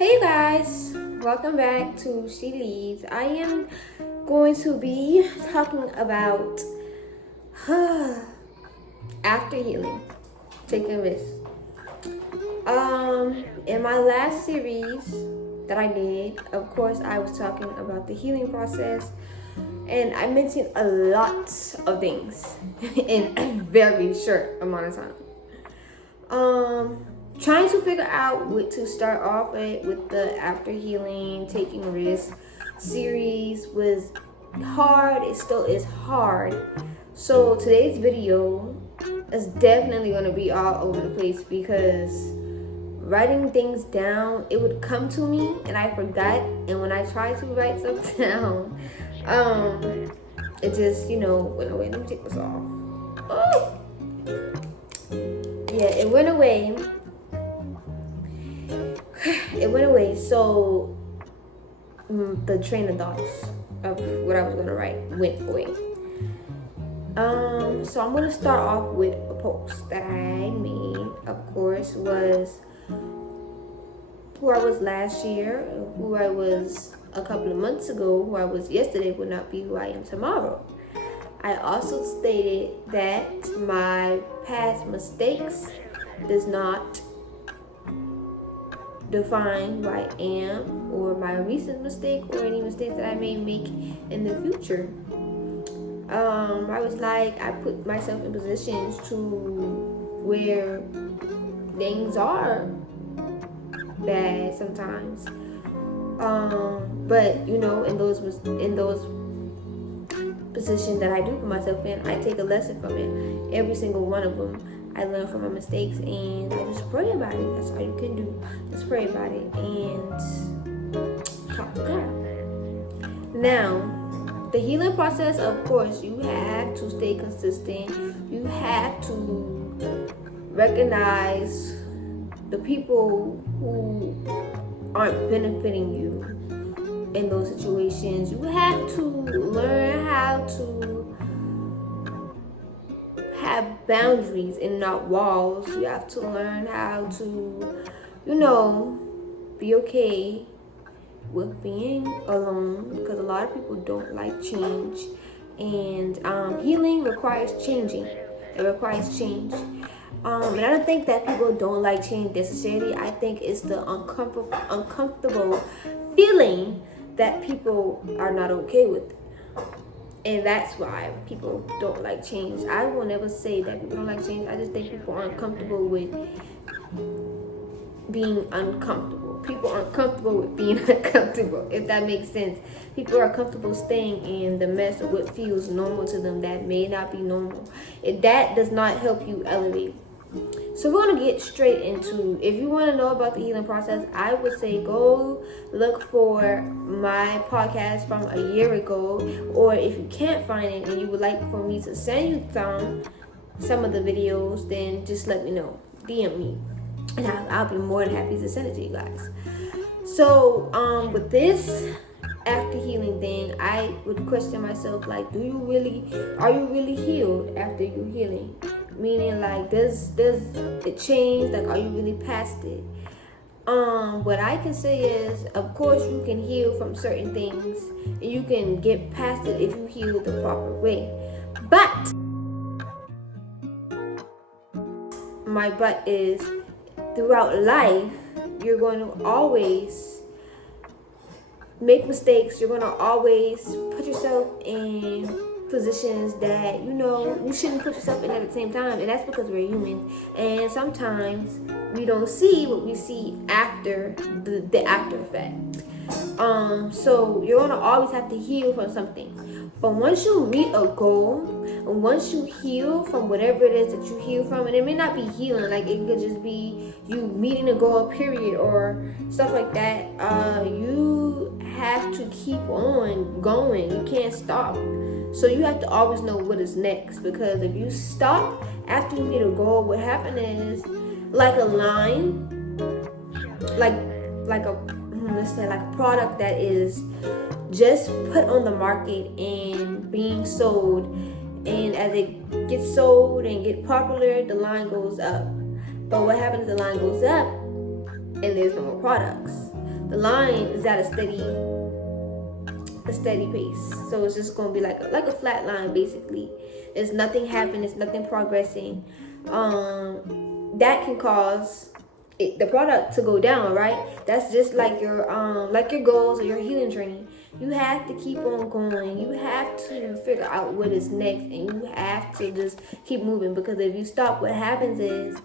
Hey guys, welcome back to She Leads. I am going to be talking about after healing, taking risks. In my last series that I did, of course, I was talking about the healing process, and I mentioned a lot of things in a very short amount of time. Trying to figure out what to start off with the after healing, taking risks series was hard. It still is hard. So today's video is definitely going to be all over the place because writing things down, it would come to me and I forgot. And when I tried to write stuff down, it just, went away. Let me take this off. Oh! Yeah, it went away. So the train of thoughts of what I was going to write went away. So I'm going to start off with a post that I made, of course, was who I was last year, who I was a couple of months ago, who I was yesterday will not be who I am tomorrow. I also stated that my past mistakes does not define who I am or my recent mistake or any mistakes that I may make in the future. I was like, I put myself in positions to where things are bad sometimes. But in those positions that I do put myself in, I take a lesson from it. Every single one of them, I learn from my mistakes, and I just pray about it. That's all you can do. Just pray about it and talk to God. Now, the healing process, of course, you have to stay consistent. You have to recognize the people who aren't benefiting you in those situations. You have to learn how to have boundaries and not walls. You have to learn how to, be okay with being alone, because a lot of people don't like change, and healing requires changing. It requires change. And I don't think that people don't like change necessarily. I think it's the uncomfortable feeling that people are not okay with. And that's why people don't like change. I will never say that people don't like change. I just think people aren't comfortable with being uncomfortable. People aren't comfortable with being uncomfortable, if that makes sense. People are comfortable staying in the mess of what feels normal to them that may not be normal. That does not help you elevate. So we're going to get straight into, if you want to know about the healing process, I would say go look for my podcast from a year ago, or if you can't find it and you would like for me to send you some of the videos, then just let me know. DM me, and I'll be more than happy to send it to you guys. So with this after healing thing, I would question myself, like, are you really healed after you healing? Meaning, like, does it change? Like, are you really past it? What I can say is, of course, you can heal from certain things, and you can get past it if you heal the proper way. But my but is, throughout life, you're going to always make mistakes. You're going to always put yourself in positions that you shouldn't put yourself in at the same time, and that's because we're human, and sometimes we don't see what we see after the after effect. So you're gonna always have to heal from something, but once you meet a goal, and once you heal from whatever it is that you heal from, and it may not be healing, like it could just be you meeting a goal, period, or stuff like that, you have to keep on going. You can't stop. So you have to always know what is next, because if you stop after you hit a goal, what happened is, like a line, like a product that is just put on the market and being sold, and as it gets sold and get popular, the line goes up. But what happens, the line goes up and there's no more products. The line is at a steady pace. So it's just gonna be like a flat line basically. There's nothing happening, there's nothing progressing. That can cause the product to go down, right? That's just like your goals or your healing journey. You have to keep on going. You have to figure out what is next, and you have to just keep moving, because if you stop, what happens is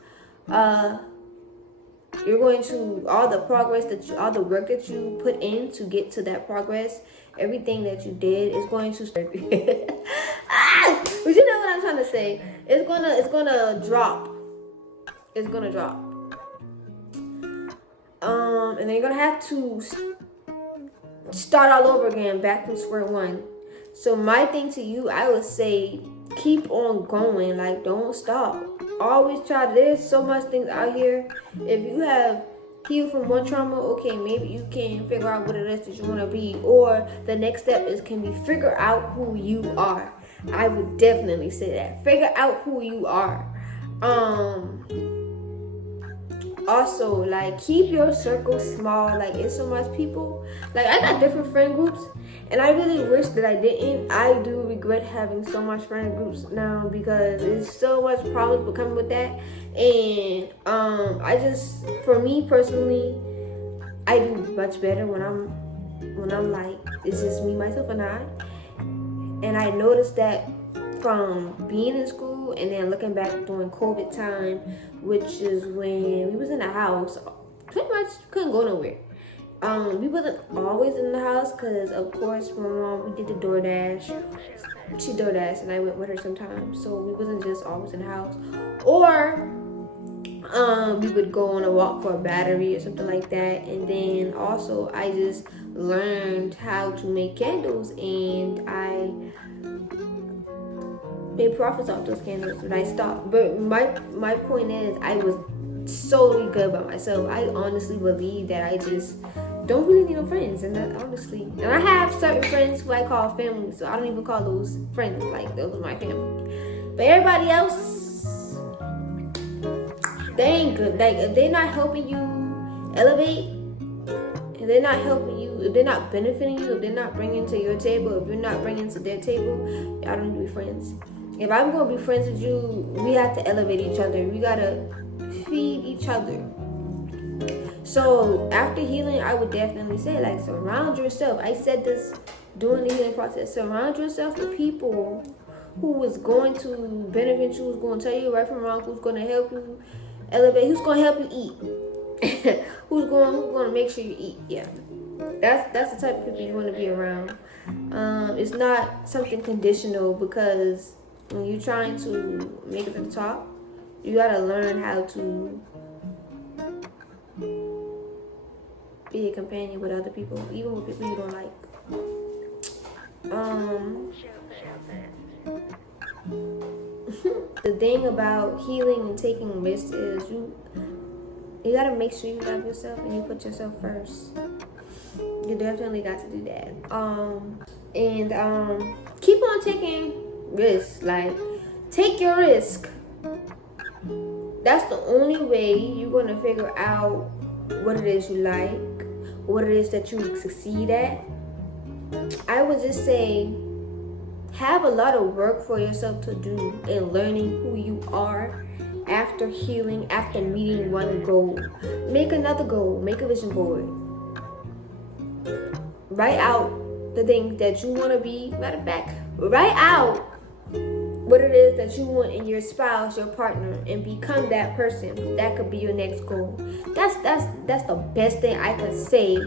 you're going to, all the work that you put in to get to that progress, everything that you did is going to but you know what I'm trying to say. It's gonna drop. It's gonna drop. And then you're gonna have to start all over again, back from square one. So my thing to you, I would say, keep on going. Like, don't stop. Always try. There's so much things out here. If you have healed from one trauma, okay, maybe you can figure out what it is that you want to be, or the next step can be figure out who you are. I would definitely say that. Figure out who you are. Also, like, keep your circle small. Like, it's so much people. Like, I got different friend groups, and I really wish that I didn't. I do regret having so much friend groups now, because there's so much problems becoming with that. And for me personally, I do much better when I'm like, it's just me, myself, and I. And I noticed that from being in school, and then looking back during COVID time, which is when we was in the house, pretty much couldn't go nowhere. We wasn't always in the house, because of course my mom, we did the DoorDash. She DoorDash, and I went with her sometimes, so we wasn't just always in the house. Or we would go on a walk for a battery or something like that. And then also I just learned how to make candles, and I made profits off those candles when I stopped. But my point is, I was solely good by myself. I honestly believe that I just don't really need no friends, and that honestly, and I have certain friends who I call family, so I don't even call those friends. Like, those are my family. But everybody else, they ain't good. Like, if they're not helping you elevate, if they're not helping you, if they're not benefiting you, if they're not bringing to your table, if you're not bringing to their table, y'all don't need to be friends. If I'm gonna be friends with you, we have to elevate each other. We gotta feed each other. So after healing, I would definitely say, like, surround yourself. I said this during the healing process. Surround yourself with people who is going to benefit you, who's going to tell you right from wrong, who's going to help you elevate, who's going to help you eat, who's going to make sure you eat. Yeah, that's the type of people you want to be around. It's not something conditional, because when you're trying to make it to the top, you gotta learn how to be a companion with other people, even with people you don't like. The thing about healing and taking risks is you gotta make sure you love yourself and you put yourself first. You definitely got to do that. And keep on taking risks. Like, take your risk. That's the only way you're gonna figure out what it is you like, what it is that you succeed at. I would just say, have a lot of work for yourself to do in learning who you are after healing, after meeting one goal. Make another goal, make a vision board. Write out the things that you want to be. Matter of fact, write out what it is that you want in your spouse, your partner, and become that person. That could be your next goal. That's the best thing I could say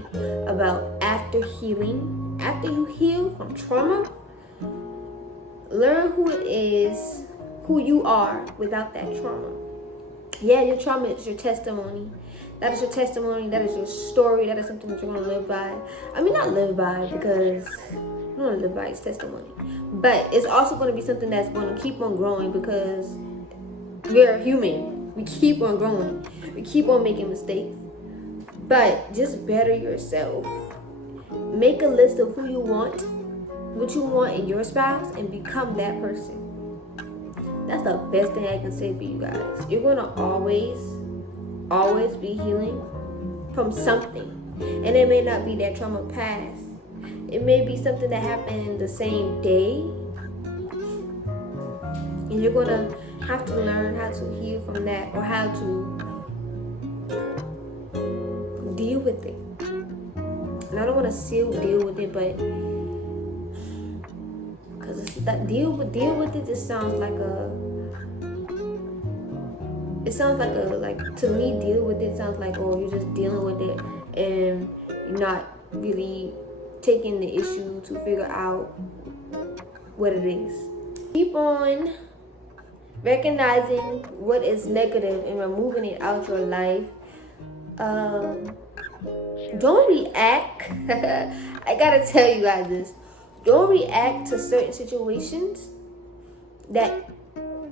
about after healing. After you heal from trauma, learn who it is, who you are without that trauma. Yeah, your trauma is your testimony. That is your testimony. That is your story. That is something that you're going to live by. I mean, not live by, because you don't want to live by its testimony. But it's also going to be something that's going to keep on growing, because we're human. We keep on growing. We keep on making mistakes. But just better yourself. Make a list of who you want, what you want in your spouse, and become that person. That's the best thing I can say for you guys. You're going to always be healing from something. And it may not be that trauma past. It may be something that happened the same day. And you're going to have to learn how to heal from that, or how to deal with it. And I don't want to deal with it, but because that deal with it just sounds like to me, deal with it sounds like, oh, you're just dealing with it and you're not really taking the issue to figure out what it is. Keep on recognizing what is negative and removing it out your life. Don't react. I gotta tell you guys this. Don't react to certain situations that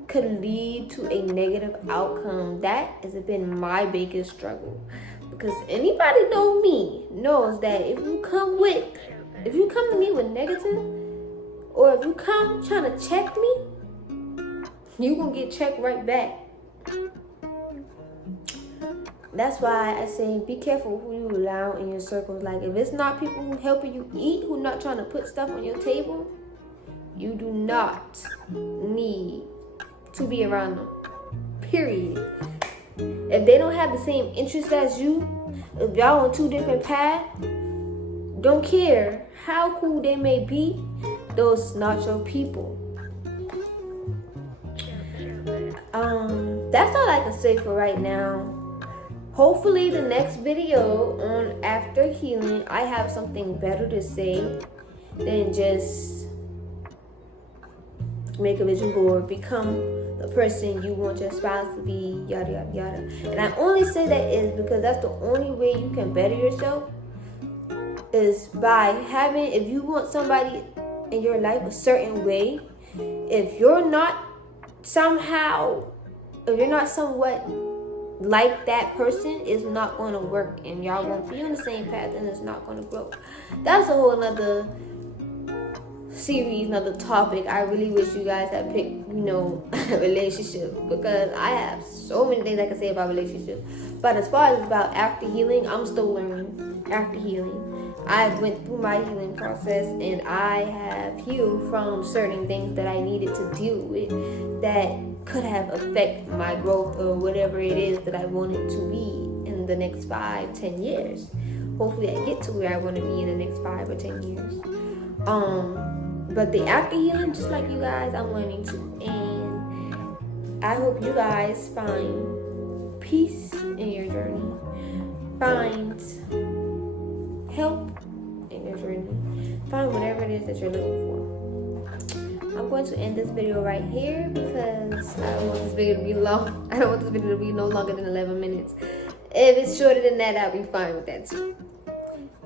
could lead to a negative outcome. That has been my biggest struggle. Because anybody know me knows that if you come to me with negative, or if you come trying to check me, you gonna get checked right back. That's why I say be careful who you allow in your circles. Like, if it's not people who helping you eat, who not trying to put stuff on your table, you do not need to be around them. Period. If they don't have the same interests as you, if y'all on two different paths, don't care how cool they may be, those not your people. That's all I can say for right now. Hopefully the next video on after healing, I have something better to say than just make a vision board, become the person you want your spouse to be, yada yada yada. And I only say that is because that's the only way you can better yourself, is by having, if you want somebody in your life a certain way, if you're not somewhat like that person, is not going to work, and y'all won't be on the same path, and it's not going to grow. That's a whole another series, another topic. I really wish you guys had picked, relationship, because I have so many things I can say about relationships. But as far as about after healing, I'm still learning after healing. I went through my healing process, and I have healed from certain things that I needed to deal with that could have affected my growth, or whatever it is that I wanted to be in the next 5-10 years. Hopefully I get to where I want to be in the next 5 or 10 years. But the after healing, just like you guys, I'm learning too. And I hope you guys find peace in your journey. Find help in your journey. Find whatever it is that you're looking for. I'm going to end this video right here because I don't want this video to be long. I don't want this video to be no longer than 11 minutes. If it's shorter than that, I'll be fine with that too.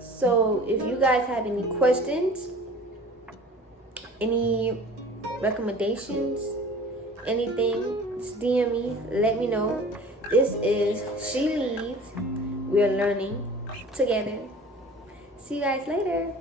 So if you guys have any questions, any recommendations, anything, just DM me, let me know. This is She Leads. We're learning together. See you guys later.